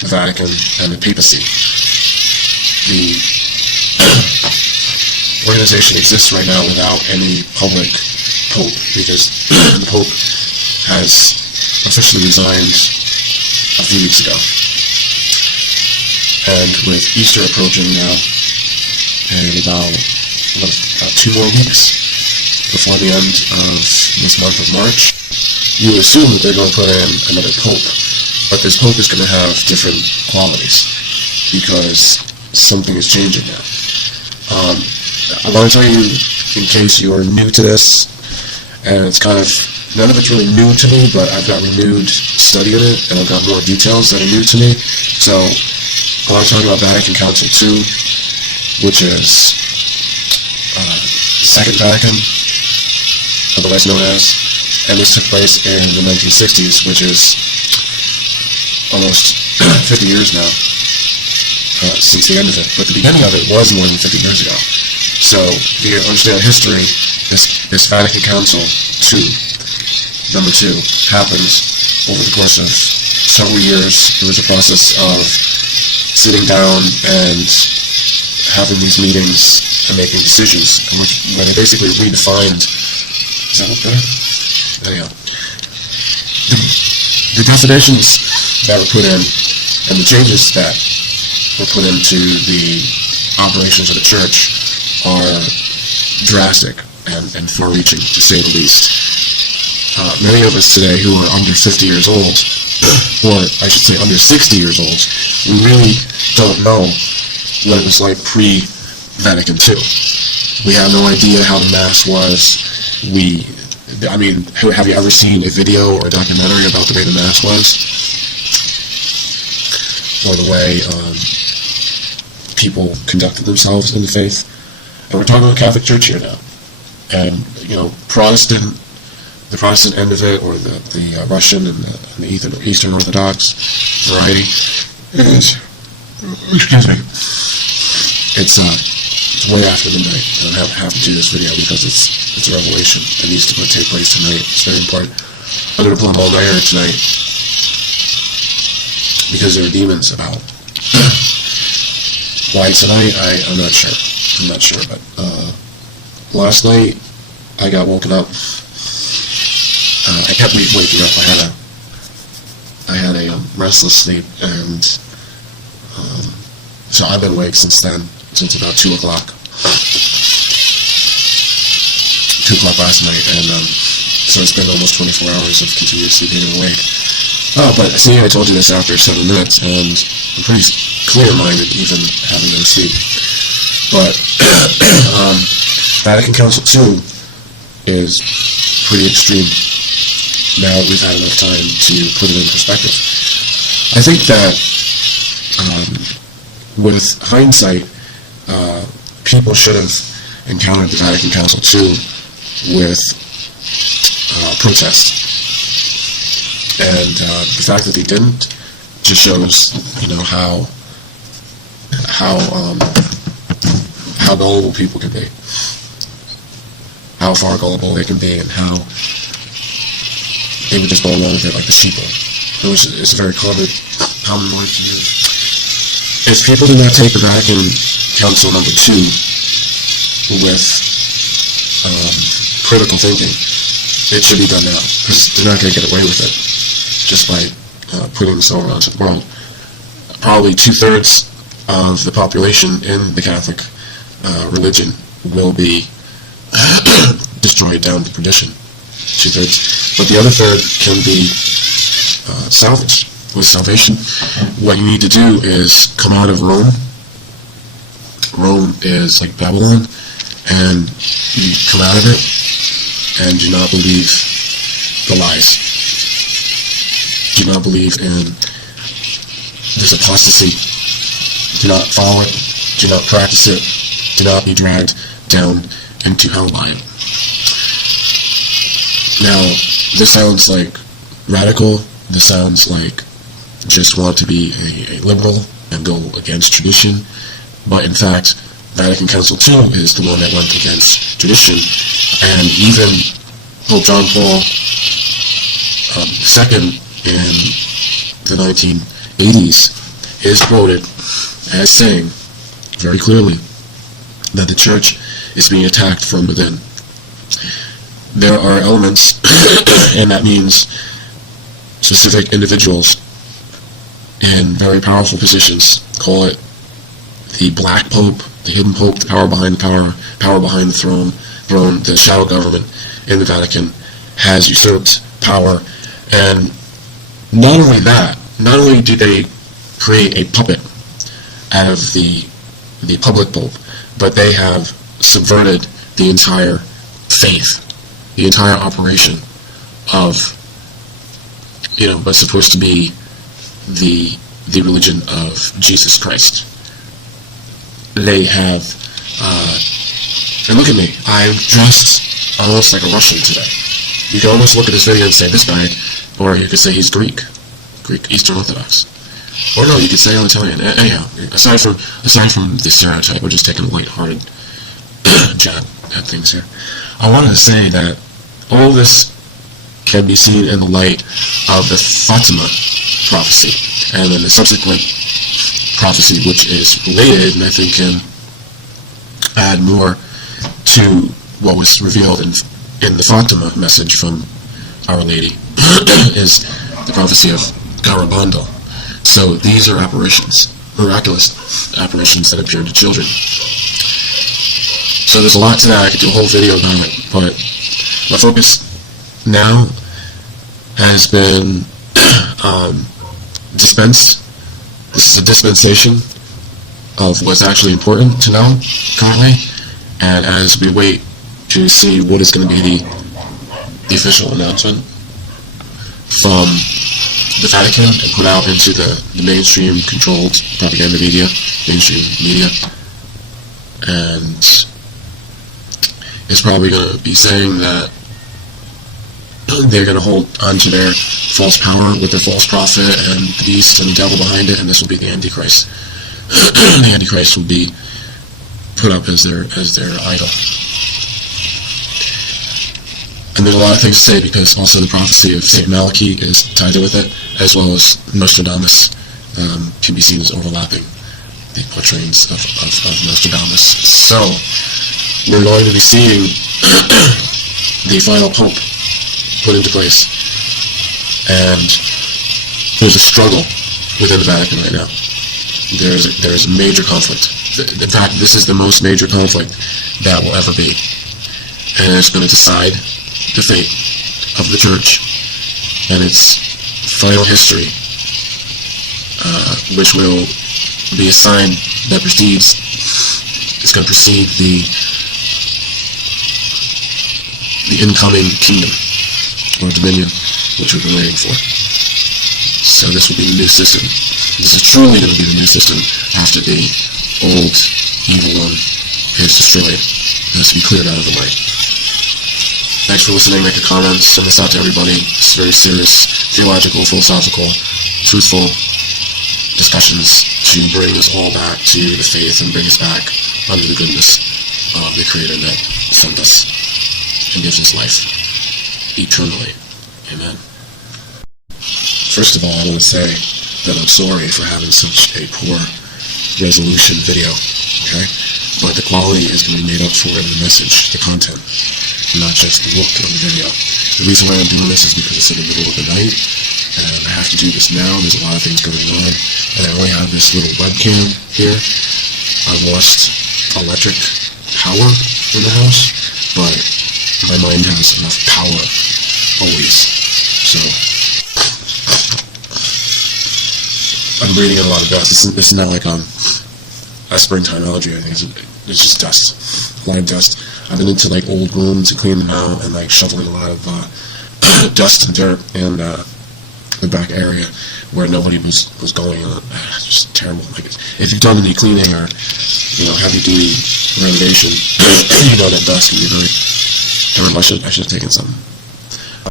the Vatican and the papacy. The organization exists right now without any public pope, because the pope has officially resigned a few weeks ago. And with Easter approaching now, and about 2 more weeks before the end of this month of March, you assume that they're going to put in another pope. But this pope is going to have different qualities, because something is changing now. I want to tell you, in case you are new to this, and it's kind of, none of it's really new to me, but I've got renewed study in it, and I've got more details that are new to me. So I want to talk about Vatican Council II, which is Second Vatican, otherwise known as, and this took place in the 1960s, which is almost 50 years now since the end of it. But the beginning of it was more than 50 years ago. So if you understand history, this Vatican Council II, number 2, happens over the course of several years. It was a process of sitting down and having these meetings and making decisions, where they basically redefined. Is that up there? Anyhow, the definitions that were put in and the changes that were put into the operations of the church are drastic and far-reaching, to say the least. Many of us today who are under 50 years old, or I should say under 60 years old, we really don't know what it was like pre-Vatican II. We have no idea how the Mass was. Have you ever seen a video or a documentary about the way the Mass was? Or the way people conducted themselves in the faith? And we're talking about the Catholic Church here now. And, the Protestant end of it, or the Russian and the Eastern Orthodox variety, excuse me, it's way after midnight, and I have to do this video because it's a revelation. It needs to take place tonight. It's very important. I'm going to pull an all-nighter tonight because there are demons about. Why tonight? I'm not sure. But last night I got woken up. I kept waking up. I had a restless sleep, and so I've been awake since then, since about 2 o'clock. 2 o'clock last night, and so it's been almost 24 hours of continuously being awake. But see, I told you this after 7 minutes, and I'm pretty clear-minded even having no sleep. But Vatican Council II is pretty extreme. Now we've had enough time to put it in perspective. I think that with hindsight, people should have encountered the Vatican Council II with protest. And the fact that they didn't just shows, how gullible people can be, how far gullible they can be, and how they would just go along with it like the sheeple. It's a very common word to use. If people do not take the Vatican Council number 2 with critical thinking, it should be done now, because they're not going to get away with it just by putting this over onto the world. Probably 2/3 of the population in the Catholic religion will be destroyed down to perdition. 2/3. But the other third can be salvaged with salvation. What you need to do is come out of Rome. Rome is like Babylon, and you come out of it and do not believe the lies. Do not believe in this apostasy. Do not follow it. Do not practice it. Do not be dragged down into hell by it. Now, this sounds like radical. This sounds like just want to be a liberal and go against tradition. But in fact, Vatican Council II is the one that went against tradition. And even Pope John Paul II in the 1980s is quoted as saying very clearly that the church is being attacked from within. There are elements, and that means specific individuals in very powerful positions, call it the Black Pope, the hidden Pope, the power behind the power behind the throne, the shadow government in the Vatican has usurped power. And not only that, not only do they create a puppet out of the public Pope, but they have subverted the entire faith, the entire operation of, what's supposed to be the religion of Jesus Christ. They have, and look at me, I'm dressed almost like a Russian today. You can almost look at this video and say, this guy, or you could say he's Greek, Eastern Orthodox. Or no, you could say I'm Italian. Anyhow, aside from the stereotype, we're just taking a light-hearted jab at things here. I wanted to say that all this can be seen in the light of the Fatima prophecy, and then the subsequent prophecy, which is related, and I think can add more to what was revealed in the Fatima message from Our Lady, is the prophecy of Garabandal. So these are apparitions, miraculous apparitions that appear to children. So there's a lot to that. I could do a whole video about it, but my focus now has been dispensed. This is a dispensation of what's actually important to know currently, and as we wait to see what is going to be the official announcement from the Vatican and put out into the mainstream controlled propaganda media, mainstream media, and it's probably going to be saying that they're going to hold onto their false power with their false prophet and the beast and the devil behind it, and this will be the Antichrist. The Antichrist will be put up as their idol. And there's a lot of things to say, because also the prophecy of St. Malachi is tied with it, as well as Nostradamus can be seen as overlapping the portrayals of Nostradamus. So we're going to be seeing the final Pope put into place, and there's a struggle within the Vatican right now. There's a major conflict. In fact, this is the most major conflict that will ever be, and it's going to decide the fate of the Church and its final history, which will be a sign that precedes. It's going to precede the incoming kingdom or dominion, which we've been waiting for. So this will be the new system. This is truly going to be the new system after the old evil one is destroyed. It has to be cleared out of the way. Thanks for listening. Make a comment. Send this out to everybody. It's very serious, theological, philosophical, truthful discussions to bring us all back to the faith and bring us back under the goodness of the Creator that sent us and gives us life eternally. Amen. First of all, I want to say that I'm sorry for having such a poor resolution video, okay? But the quality is going to be made up for in the message, the content, not just the look of the video. The reason why I'm doing this is because it's in the middle of the night, and I have to do this now. There's a lot of things going on, and I only have this little webcam here. I've lost electric power in the house, but my mind has enough power always. So I'm breathing in a lot of dust. This is not like a springtime allergy. I think it's just dust, live dust. I've been into like old rooms and cleaning them out and like shoveling a lot of dust and dirt in the back area where nobody was going on. It's just terrible. Like if you've done any cleaning or heavy duty renovation, you know that dust can be very terrible. I should have taken some